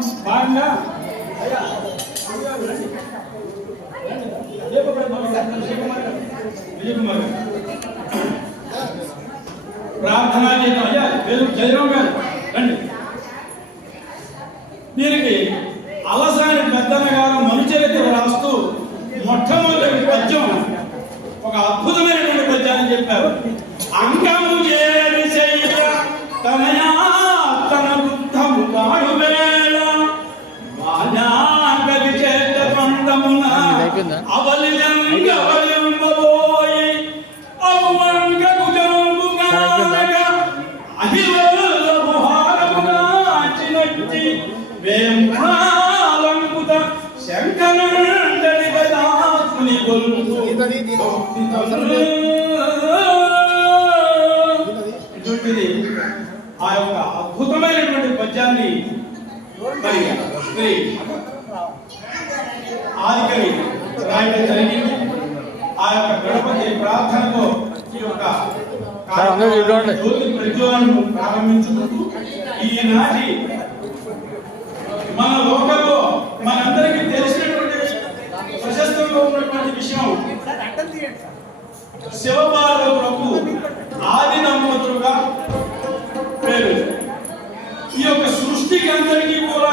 భాగంగా విజయకుమార్ ప్రార్థనా చేద్దాం. అయ్యా జయ- జయరాం గారు రండి. దీనికి అలసాని పెద్దన్న గారు మనుచరిత్ర రాస్తూ మొట్టమొదటి పద్యం ఒక అద్భుతమైనటువంటి పద్యాన్ని చెప్పారు. అంగము ఇటువంటిది ఆ యొక్క అద్భుతమైనటువంటి పద్యాన్ని మరి ఆదికవి రాయడం జరిగింది. ఆ యొక్క గణపతి ప్రార్థనతో ఈ యొక్క. జ్యోతి ప్రారంభించుకుంటూ ఈనాటి మన లోకంలో మనందరికీ తెలిసినటువంటి ప్రశస్తంగా ఉన్నటువంటి విషయం. శివపార్వతులకు ఆది దంపతులుగా పేరు. ఈ యొక్క సృష్టికి అందరికీ కూడా